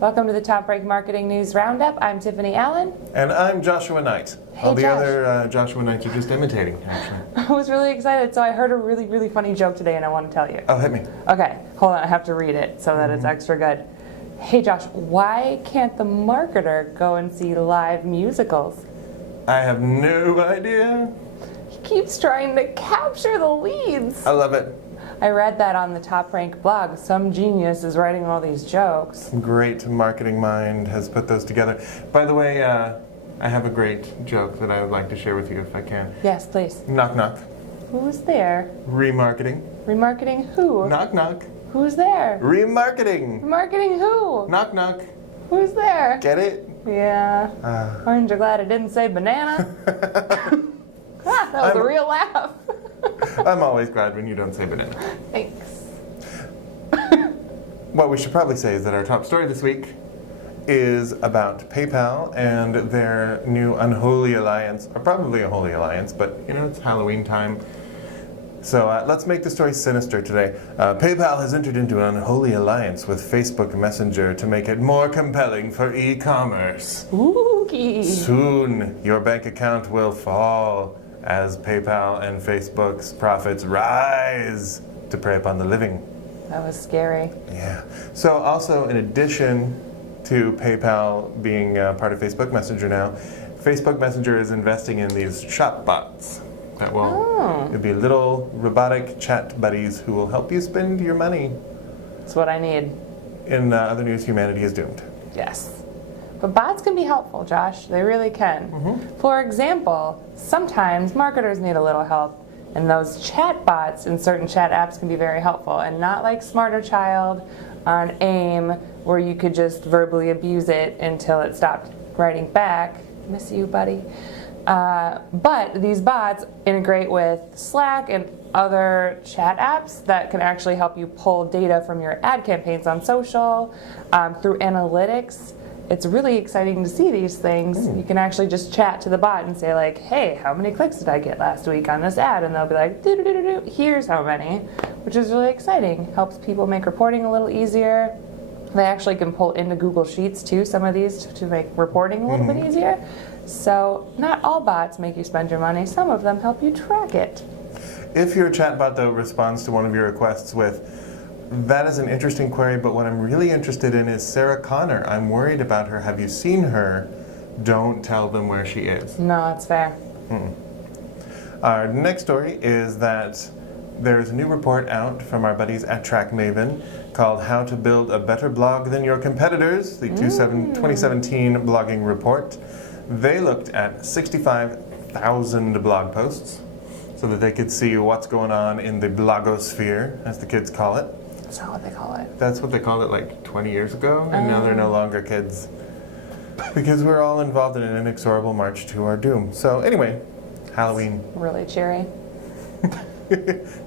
Welcome to the TopRank Marketing News Roundup. I'm Tiffani Allen. And I'm Joshua Nite. Hey, All the Josh. other Joshua Nites are just imitating, actually. I was really excited, so I heard a really funny joke today and I want to tell you. Oh, hit me. Okay, hold on, I have to read it so that it's extra good. Hey Josh, why can't the marketer go and see live musicals? I have no idea. He keeps trying to capture the leads. I love it. I read that on the TopRank blog. Some genius is writing all these jokes. Great marketing mind has put those together. By the way, I have a great joke that I would like to share with you if I can. Yes, please. Knock knock. Who's there? Remarketing. Remarketing who? Knock knock. Who's there? Remarketing. Marketing who? Knock knock. Who's there? Get it? Yeah. Aren't you glad I didn't say banana? That was a real laugh. I'm always glad when you don't say banana. Thanks. What we should probably say is that our top story this week is about PayPal and their new unholy alliance, or probably a holy alliance, but you know, it's Halloween time. So let's make the story sinister today. PayPal has entered into an unholy alliance with Facebook Messenger to make it more compelling for e-commerce. Spooky. Soon, your bank account will fall as PayPal and Facebook's profits rise to prey upon the living. That was scary. Yeah. So also, in addition to PayPal being part of Facebook Messenger now, Facebook Messenger is investing in these shop bots that will it'll be little robotic chat buddies who will help you spend your money. That's what I need. In other news, humanity is doomed. Yes. But bots can be helpful, Josh. They really can. For example, sometimes marketers need a little help, and those chat bots in certain chat apps can be very helpful, and not like Smarter Child on AIM, where you could just verbally abuse it until it stopped writing back. Miss you, buddy. But these bots integrate with Slack and other chat apps that can actually help you pull data from your ad campaigns on social through analytics. It's really exciting to see these things. You can actually just chat to the bot and say like, hey, how many clicks did I get last week on this ad? And they'll be like, do-do-do-do-do, here's how many, which is really exciting. Helps people make reporting a little easier. They actually can pull into Google Sheets too, some of these, to make reporting a little bit easier. So not all bots make you spend your money. Some of them help you track it. If your chatbot, though, responds to one of your requests with, that is an interesting query, but what I'm really interested in is Sarah Connor. I'm worried about her. Have you seen her? Don't tell them where she is. No, that's fair. Our next story is that there's a new report out from our buddies at TrackMaven called How to Build a Better Blog Than Your Competitors, the 2017 blogging report. They looked at 65,000 blog posts so that they could see what's going on in the blogosphere, as the kids call it. That's not what they call it. That's what they called it like 20 years ago, and now they're no longer kids. Because we're all involved in an inexorable march to our doom. So anyway, Halloween. Really cheery.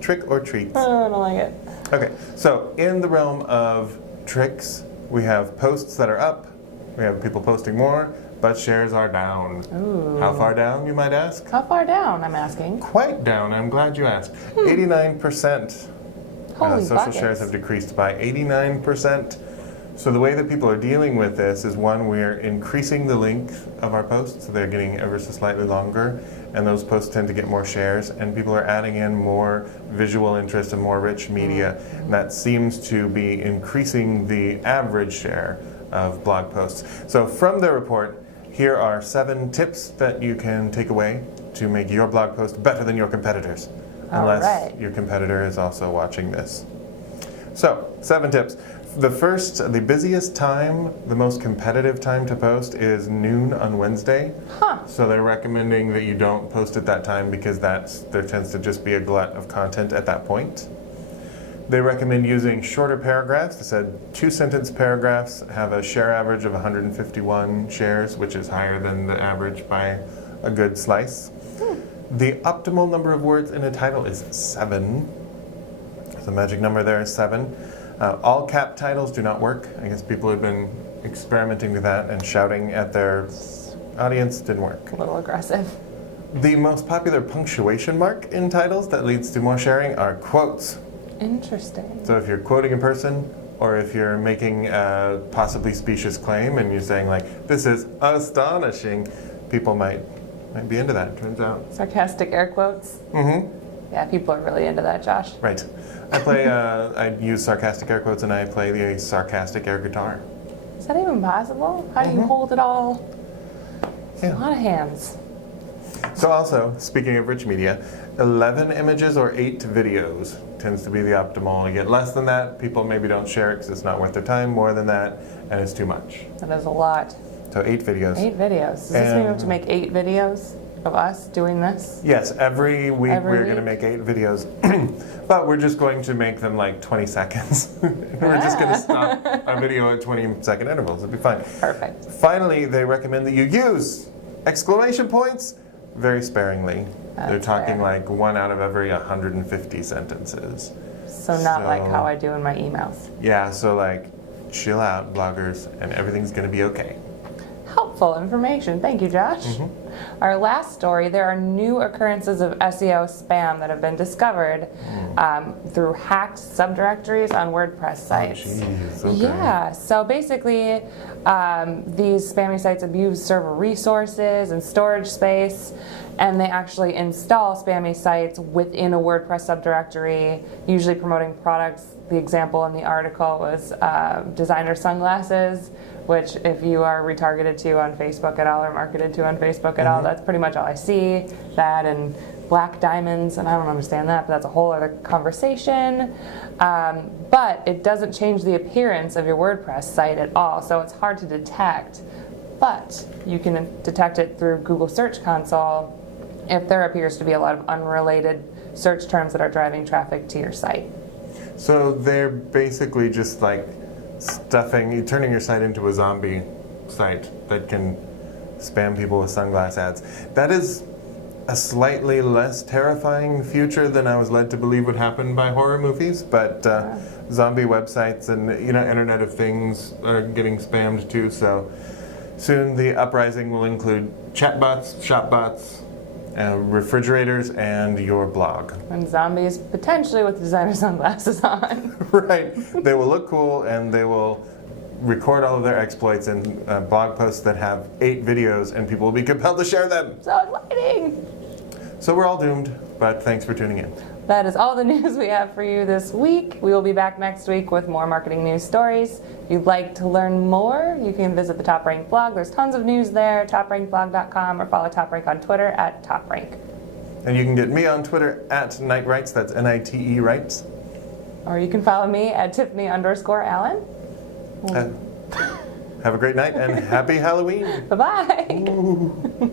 Trick or treats. I don't like it. Okay, so in the realm of tricks, we have posts that are up, we have people posting more, but shares are down. Ooh. How far down, you might ask? How far down, I'm asking? Quite down, I'm glad you asked. 89%. Holy Social buckets. shares have decreased by 89%. So the way that people are dealing with this is, one, we're increasing the length of our posts. They're getting ever so slightly longer, and those posts tend to get more shares, and people are adding in more visual interest and more rich media. And that seems to be increasing the average share of blog posts. So from the report, here are 7 tips that you can take away to make your blog post better than your competitors. Unless your competitor is also watching this. So, 7 tips. The first, the busiest time, the most competitive time to post is noon on Wednesday. So they're recommending that you don't post at that time because there tends to just be a glut of content at that point. They recommend using shorter paragraphs. They said 2-sentence paragraphs have a share average of 151 shares, which is higher than the average by a good slice. The optimal number of words in a title is 7. The magic number there is 7. All cap titles do not work. I guess people have been experimenting with that and shouting at their audience. Didn't work. A little aggressive. The most popular punctuation mark in titles that leads to more sharing are quotes. Interesting. So if you're quoting a person or if you're making a possibly specious claim and you're saying like, this is astonishing, people might be into that, turns out. Sarcastic air quotes. Yeah, people are really into that, Josh. Right. I use sarcastic air quotes and I play the sarcastic air guitar. Is that even possible? How do you hold it all? It's Yeah. a lot of hands. So also, speaking of rich media, 11 images or 8 videos tends to be the optimal. You get less than that, people maybe don't share it because it's not worth their time. More than that, and it's too much. That is a lot. So 8 videos. 8 videos. Does this mean we have to make 8 videos of us doing this? Yes, every week we're going to week? make 8 videos, but we're just going to make them like 20 seconds. We're just going to stop our video at 20-second intervals. It'll be fine. Perfect. Finally, they recommend that you use exclamation points very sparingly. They're That's talking fair. like 1 out of every 150 sentences. So not like So- how I do in my emails. Yeah, so like, chill out, bloggers, and everything's going to be okay. Helpful information. Thank you, Josh. Our last story, there are new occurrences of SEO spam that have been discovered through hacked subdirectories on WordPress sites. Jeez, okay. Yeah, so basically these spammy sites abuse server resources and storage space, and they actually install spammy sites within a WordPress subdirectory, usually promoting products. The example in the article was designer sunglasses, which if you are retargeted to on Facebook at all or marketed to on Facebook at all, that's pretty much all I see. That and black diamonds, and I don't understand that, but that's a whole other conversation. But it doesn't change the appearance of your WordPress site at all, so it's hard to detect. But you can detect it through Google Search Console if there appears to be a lot of unrelated search terms that are driving traffic to your site. So they're basically just like turning your site into a zombie site that can spam people with sunglass ads. That is a slightly less terrifying future than I was led to believe would happen by horror movies, but zombie websites and Internet of Things are getting spammed too, so soon the uprising will include chatbots, shopbots, refrigerators, and your blog. And zombies potentially with designer sunglasses on. Right. They will look cool and they will record all of their exploits in blog posts that have 8 videos, and people will be compelled to share them. So exciting! So we're all doomed, but thanks for tuning in. That is all the news we have for you this week. We will be back next week with more marketing news stories. If you'd like to learn more, you can visit the TopRank blog. There's tons of news there, toprankblog.com, or follow TopRank on Twitter at TopRank. And you can get me on Twitter at NiteWrites, that's N-I-T-E Writes. Or you can follow me at Tiffani_Allen. Have a great night and happy Halloween. Bye-bye!